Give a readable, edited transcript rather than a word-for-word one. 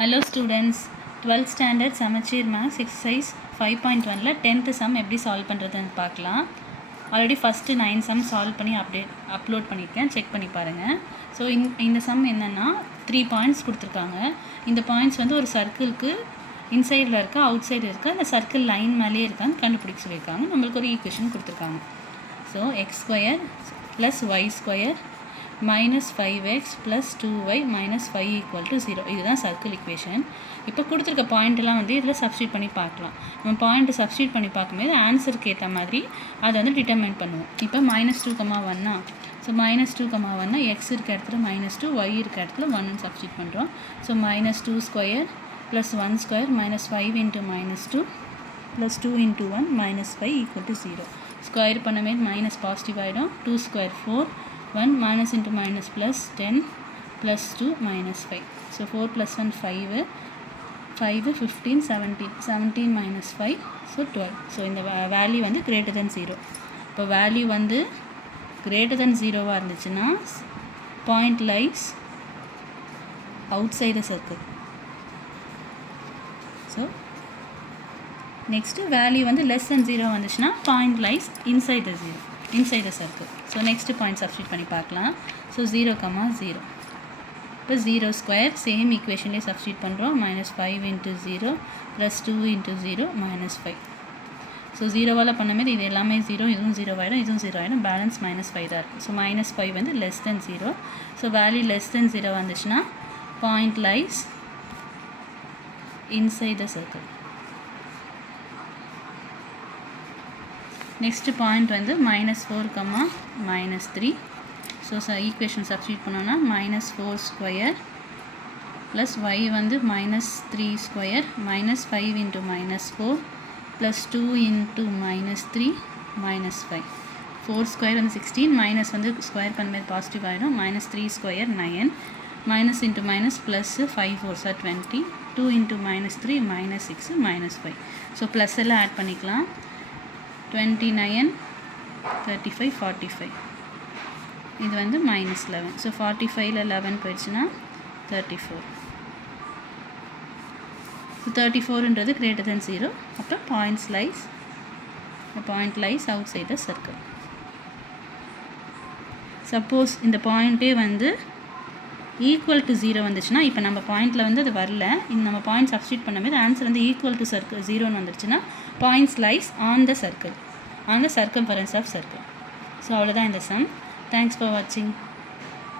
Hello students, 12th Std Samacheer Maths Exercise 5.1 10th sum எப்படி solve பண்ணுறதுன்னு பார்க்கலாம். Already first 9 sum solve பண்ணி upload பண்ணியிருக்கேன், செக் பண்ணி பாருங்கள். ஸோ இந்த சம் என்னென்னா 3 பாயிண்ட்ஸ் கொடுத்துருக்காங்க. இந்த பாயிண்ட்ஸ் வந்து ஒரு சர்க்கிளுக்கு இன்சைடில் இருக்கா அவுட் சைடு இருக்கா அந்த சர்க்கிள் லைன் மேலேயே இருக்கான்னு கண்டுபிடிச்சி சொல்லியிருக்காங்க. நம்மளுக்கு ஒரு ஈக்குவேஷன் கொடுத்துருக்காங்க. So x square plus y square minus 5x plus 2y minus 5 equal to 0. இதுதான் சர்க்கிள் ஈக்குவேஷன். இப்போ கொடுத்துருக்க பாயிண்ட்லாம் வந்து இதில் சப்ஸ்டியூட் பண்ணி பார்க்கலாம். நம்ம பாயிண்ட்டை சப்ஸ்டியூட் பண்ணி பார்க்கும்போது ஆன்சருக்கு ஏற்ற மாதிரி அதை வந்து டிட்டர்மைன் பண்ணுவோம். இப்போ -2,1 ஸோ -2,1 எக்ஸ் இருக்க இடத்துல -2 ஒய் இருக்க இடத்துல 1 சப்ஸ்டியூட் பண்ணுறோம். So -2 square plus 1 square -5 into -2 plus 2 into 1 -5 equal to 0. Square பண்ணமே மைனஸ் பாசிட்டிவ் ஆகிடும். 2 square 4 1 minus into minus plus 10 plus 2 minus 5. So 4 plus 1 5 15 17 minus 5 so 12. So இந்த value வந்து greater than 0. இப்போ value வந்து greater than 0 இருந்துச்சுன்னா point lies outside the circle. So next value வந்து less than 0 வந்துச்சுன்னா point lies inside the circle. So next point substitute பண்ணி பார்க்கலாம். So 0, 0. இப்போ 0 square same equation லே substitute பண்ணுறோம். -5 into 0 plus 2 into 0 minus 5. So 0வால் பண்ணும்போது இது எல்லாமே 0 இதுவும் 0 ஆகிடும் இதுவும் 0 ஆகிடும் பேலன்ஸ் -5 தான் இருக்குது. ஸோ -5 வந்து less than 0. So value less than 0 வந்துச்சுன்னா point lies inside the circle. Next point வந்து -4, -3. ஸோ ஈக்குவேஷன் சப்ஸ்டியூட் பண்ணோன்னா -4 ஸ்கொயர் ப்ளஸ் ஒய் வந்து -3 square -5 into -4 plus 2 into -3 -5. 4 square வந்து 16 மைனஸ் வந்து ஸ்கொயர் பண்ணும்போது பாசிட்டிவ் ஆகிடும். -3 square 9 minus into minus plus 5 4 20 2 into -3 -6 -5. So plus எல்லாம் add பண்ணிக்கலாம். 29 35 45 இது வந்து -11. ஸோ 45ல் 11 போயிடுச்சுன்னா 34. ஸோ 34ன்றது greater than 0. அப்போ point lies outside the circle. Suppose இந்த பாயிண்ட்டே வந்து ஈக்குவல் டு 0 வந்துச்சுன்னா இப்போ நம்ம பாயிண்டில் வந்து அது வரல, இந்த நம்ம பாயிண்ட் சப்ஸ்டியூட் பண்ணும்போது ஆன்சர் வந்து ஈக்குவல் டு சர்க்கிள் 0ன்னு வந்துருச்சுன்னா points lies on the circle, on the circumference of circle. So அவ்வளோதான் இந்த சம். தேங்க்ஸ் ஃபார் வாட்சிங்.